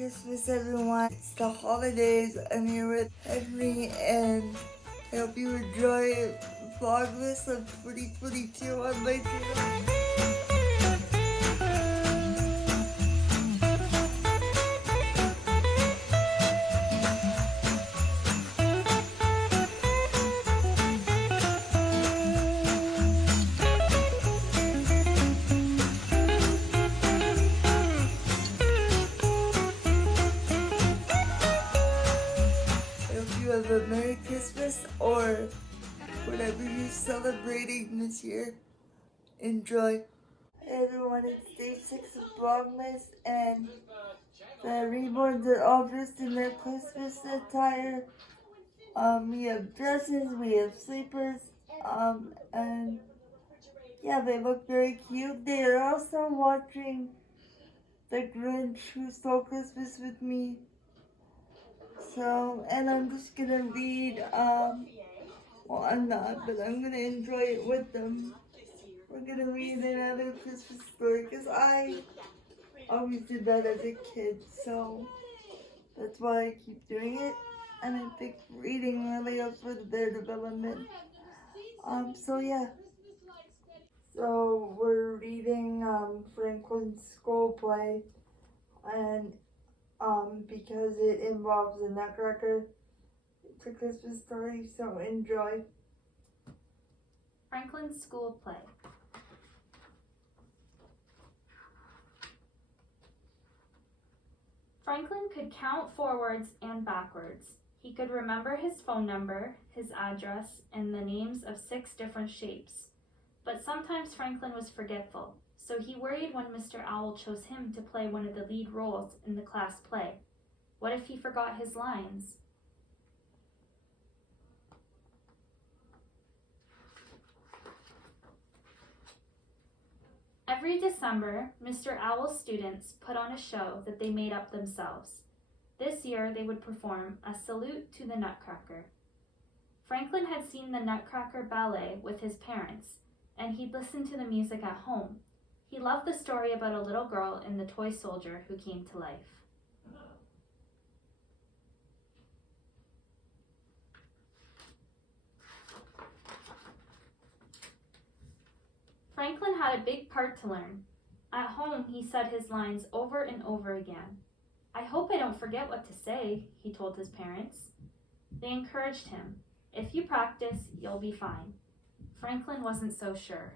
Christmas, everyone. It's the holidays. I'm here with Henry, and I hope you enjoy Vlogmas of 2022 on my channel. I hope you have a Merry Christmas or whatever you're celebrating this year. Enjoy. Hey everyone, it's day 6 of Vlogmas, and the reborns are all dressed in their Christmas attire. We have dresses, we have sleepers, and yeah, they look very cute. They are also watching The Grinch Who Stole Christmas with me. So, and I'm just gonna read, well, I'm not, but I'm gonna enjoy it with them. We're gonna read another Christmas story, because I always did that as a kid, so that's why I keep doing it. And I think reading really helps with their development. So yeah. So we're reading Franklin's school play, and because it involves a nutcracker, it's a Christmas story, so enjoy. Franklin's school play. Franklin could count forwards and backwards. He could remember his phone number, his address, and the names of 6 different shapes. But sometimes Franklin was forgetful, so he worried when Mr. Owl chose him to play one of the lead roles in the class play. What if he forgot his lines? Every December, Mr. Owl's students put on a show that they made up themselves. This year, they would perform a salute to the Nutcracker. Franklin had seen the Nutcracker ballet with his parents, and he'd listened to the music at home. He loved the story about a little girl and the toy soldier who came to life. Franklin had a big part to learn. At home, he said his lines over and over again. "I hope I don't forget what to say," he told his parents. They encouraged him. "If you practice, you'll be fine." Franklin wasn't so sure.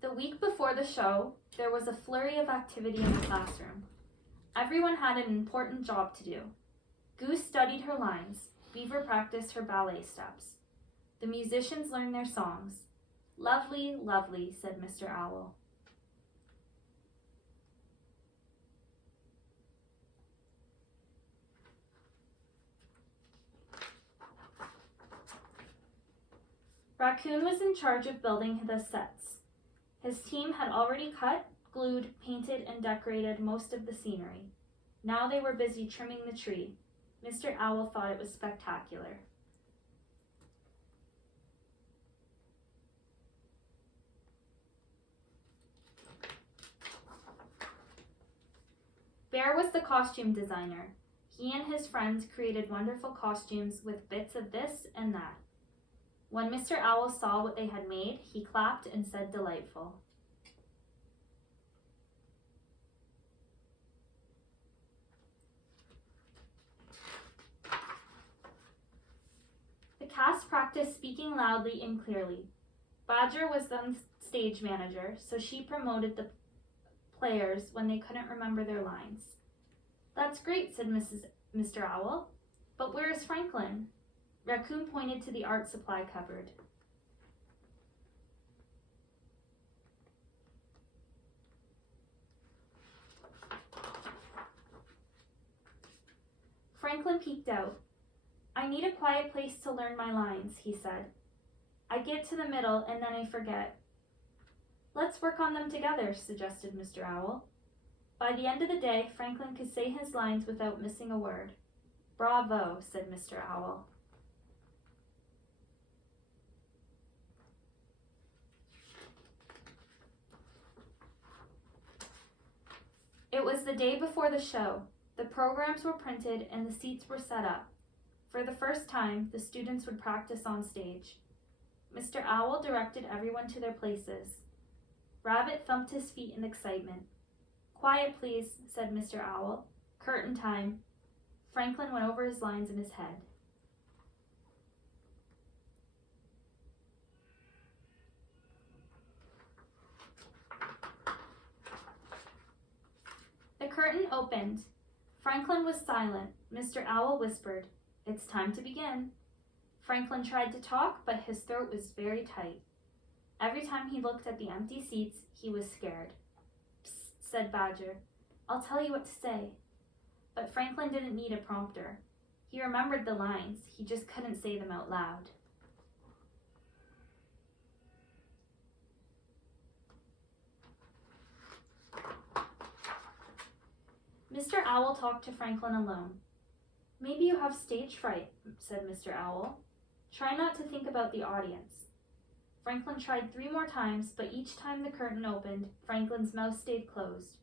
The week before the show, there was a flurry of activity in the classroom. Everyone had an important job to do. Goose studied her lines. Beaver practiced her ballet steps. The musicians learned their songs. "Lovely, lovely," said Mr. Owl. Raccoon was in charge of building the sets. His team had already cut, glued, painted, and decorated most of the scenery. Now they were busy trimming the tree. Mr. Owl thought it was spectacular. Bear was the costume designer. He and his friends created wonderful costumes with bits of this and that. When Mr. Owl saw what they had made, he clapped and said delightful. The cast practiced speaking loudly and clearly. Badger was the stage manager, so she promoted the players when they couldn't remember their lines. "That's great," said Mr. Owl. "But where is Franklin?" Raccoon pointed to the art supply cupboard. Franklin peeked out. "I need a quiet place to learn my lines," he said. "I get to the middle and then I forget." "Let's work on them together," suggested Mr. Owl. By the end of the day, Franklin could say his lines without missing a word. "Bravo," said Mr. Owl. day before the show, the programs were printed and the seats were set up. For the first time, the students would practice on stage. Mr. Owl directed everyone to their places. Rabbit thumped his feet in excitement. "Quiet, please," said Mr. Owl. "Curtain time." Franklin went over his lines in his head. The curtain opened. Franklin was silent. Mr. Owl whispered, "It's time to begin." Franklin tried to talk, but his throat was very tight. Every time he looked at the empty seats, he was scared. "Psst," said Badger. "I'll tell you what to say." But Franklin didn't need a prompter. He remembered the lines, he just couldn't say them out loud. Mr. Owl talked to Franklin alone. "Maybe you have stage fright," said Mr. Owl. "Try not to think about the audience." Franklin tried 3 more times, but each time the curtain opened, Franklin's mouth stayed closed.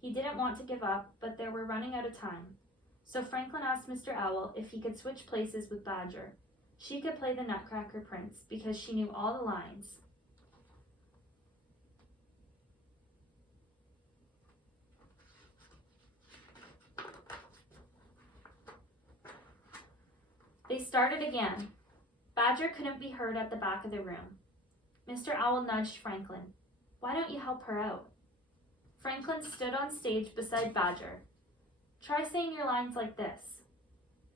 He didn't want to give up, but they were running out of time. So Franklin asked Mr. Owl if he could switch places with Badger. She could play the Nutcracker Prince because she knew all the lines. They started again. Badger couldn't be heard at the back of the room. Mr. Owl nudged Franklin. "Why don't you help her out?" Franklin stood on stage beside Badger. "Try saying your lines like this."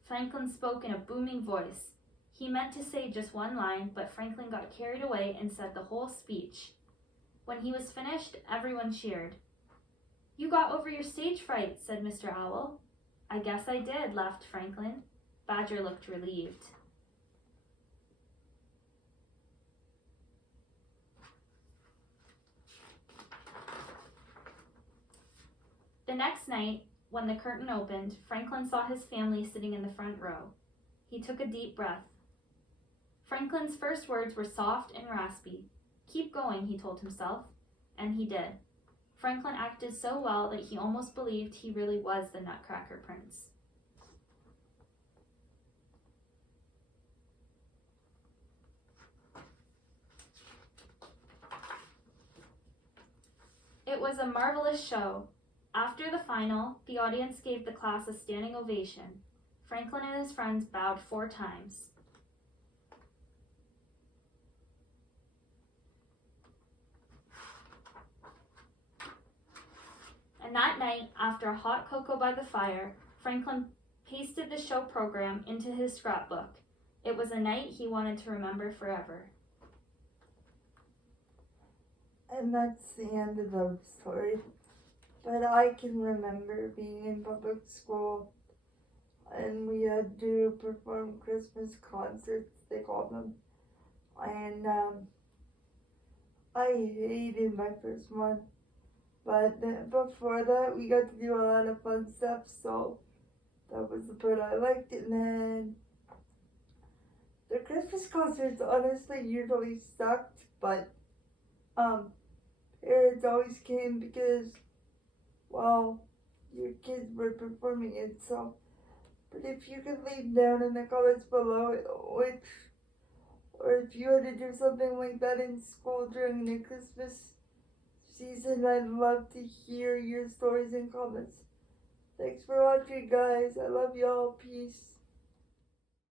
Franklin spoke in a booming voice. He meant to say just one line, but Franklin got carried away and said the whole speech. When he was finished, everyone cheered. "You got over your stage fright," said Mr. Owl. "I guess I did," laughed Franklin. Badger looked relieved. The next night, when the curtain opened, Franklin saw his family sitting in the front row. He took a deep breath. Franklin's first words were soft and raspy. "Keep going," he told himself, and he did. Franklin acted so well that he almost believed he really was the Nutcracker Prince. It was a marvelous show. After the final, the audience gave the class a standing ovation. Franklin and his friends bowed 4 times. And that night, after a hot cocoa by the fire, Franklin pasted the show program into his scrapbook. It was a night he wanted to remember forever. And that's the end of the story. But I can remember being in public school and we had to perform Christmas concerts, they called them. And I hated my first one. But then before that, we got to do a lot of fun stuff, so that was the part I liked. And then the Christmas concerts honestly usually sucked, but parents always came because, well, your kids were performing it, so. But if you could leave down in the comments below or if you had to do something like that in school during the Christmas season, I'd love to hear your stories and comments. Thanks for watching, guys. I love y'all. Peace.